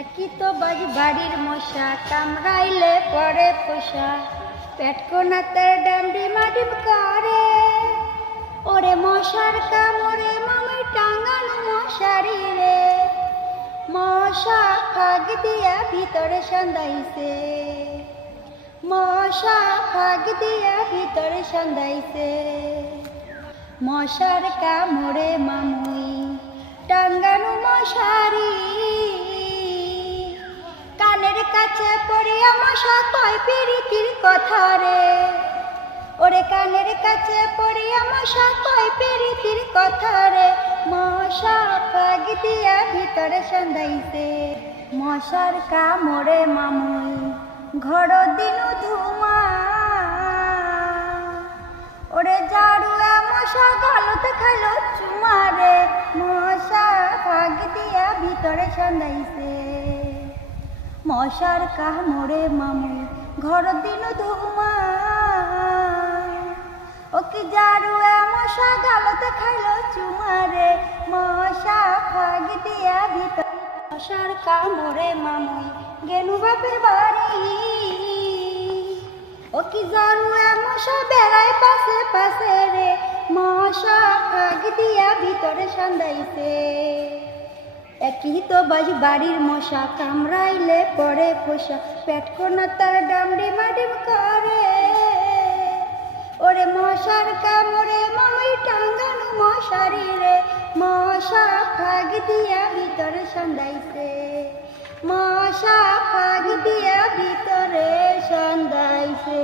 একই তো বাড়ির মশা কামড়াইলে পরে পোষা পেট কোনাতের ডামডিমা ডিম করে। ওরে মশার কামড়ে মামি টাঙ্গানো মশারি রে, মশা ফাঁক দিয়া ভিতরে সন্দাইছে, মশা ফাঁক দিয়া ভিতরে সন্দাইছে। মশার কামড়ে মামুই টাঙ্গানো মশারি, কানের কাছে পড়িয়া মশা কয় পিরিতির কথা রে। ওরে কানের কাছে পড়িয়া মশা কয় পিরিতির কথা রে, মশা ফাঁক দিয়া ভিতরে সন্দাইছে। মশার কামড়ে মামুই ঘর দিনু ধুমা, ওরে জাড়ুয়া মশা গালতে খাইলো চুমা রে, মশা ফাঁক দিয়া ভিতরে সন্দাইছে। মশার কামড়ে মামুই ঘর দিনু ধুমা, ও কি জাড়ুয়া মশা গালতে খাইলো চুমা রে, মশা ফাঁক দিয়া ভিতরে। মশার কামড়ে মামুই গেলু বাপের বাড়ি, ও কি জাড়ুয়া মশা বেড়ায় পাশে পাশে রে, মশা ফাঁক দিয়া ভিতরে সন্দাইছে। একই তো বাড়ির মশা কামড়াইলে পরে পোষা পেট কোনা তার ডামডিমা ডিম করে। ওরে মশার কামড়ে মামুই টাঙ্গানো মশারি রে, মশা ফাঁক দিয়া ভিতরে সন্দাইছে, মশা ফাঁক দিয়া ভিতরে সন্দাইছে।